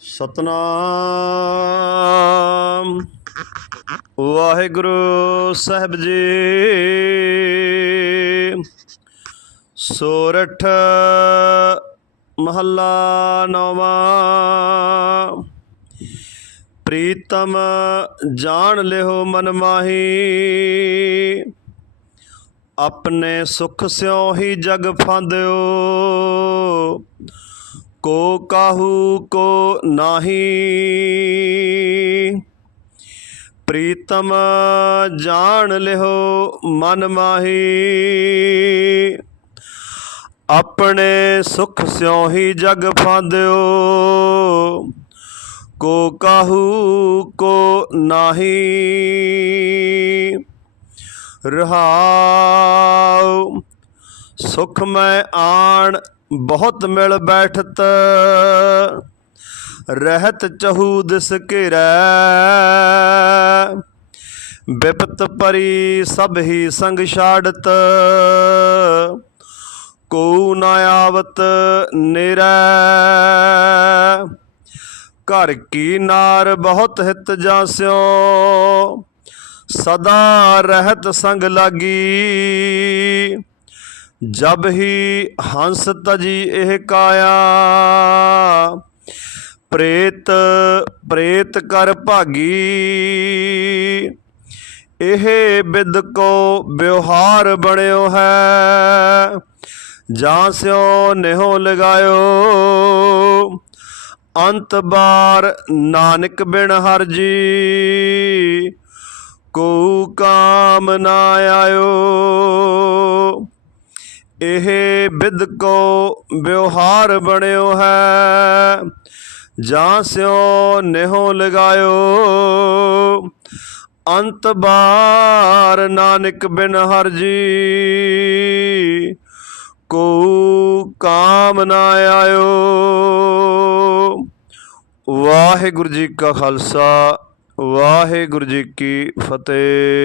ਸਤਨਾਮ। ਵਾਹਿਗੁਰੂ ਸਾਹਿਬ ਜੀ। ਸੋਰਠ ਮਹੱਲਾ ਨੌਵਾਂ। ਪ੍ਰੀਤਮ ਜਾਣ ਲਿਓ ਮਨ ਮਾਹੀ। ਆਪਣੇ ਸੁਖ ਸਿਉ ਹੀ ਜਗ ਫਾਂਦਿਓ। ਕੋ ਕਾਹੂ ਕੋ ਨਾਹੀ। ਪ੍ਰੀਤਮ ਜਾਣ ਲਿਓ ਮਨ ਮਾਹੀ। ਆਪਣੇ ਸੁਖ ਸਿਉ ਹੀ ਜਗ ਫਾਂਦਿਓ। ਕੋ ਕਾਹੂ ਕੋ ਨਾਹੀ। ਰਹਾਉ, ਸੁਖ ਮੈਂ ਆਣ ਬਹੁਤ ਮਿਲ ਬੈਠਤ, ਰਹਿਤ ਚਹੂ ਦਿਸ ਘੇਰੈ। ਬਿਪਤ ਪਰੀ ਸਭ ਹੀ ਸੰਗ ਛਾੜਤ ਕੋ ਨ ਆਵਤ ਨੇਰੈ। ਘਰ ਕੀ ਨਾਰ ਬਹੁਤ ਹਿਤ ਜਾਸਿਓ, ਸਦਾ ਰਹਿਤ ਸੰਗ ਲਾਗੀ। ਜਬ ਹੀ ਹੰਸ ਤਜੀ ਇਹ ਕਾਇਆ, ਪ੍ਰੇਤ ਪ੍ਰੇਤ ਕਰ ਭਾਗੀ। ਇਹ ਬਿਦ ਕੋ ਵਿਵਹਾਰ ਬਣਿਓ ਹੈ, ਜਾਂ ਸਿਓ ਨਿਹੋ ਲਗਾਇਓ। ਅੰਤ ਬਾਰ ਨਾਨਕ ਬਿਨ ਹਰ ਜੀ ਕੋ ਕਾਮ ਨਾ ਆਇਓ। ਇਹ ਬਿਦ ਕੋ ਵਿਵਹਾਰ ਬਣਿਓ ਹੈ, ਜਾਂ ਸਿਓ ਨਿਹੋ ਲਗਾਇਓ। ਅੰਤ ਬਾਰ ਨਾਨਕ ਬਿਨ ਹਰ ਜੀ, ਕੋ ਕਾਮ ਨਾ ਆਇਓ। ਵਾਹਿਗੁਰੂ ਜੀ ਕਾ ਖਾਲਸਾ, ਵਾਹਿਗੁਰੂ ਜੀ ਕੀ ਫਤਿਹ।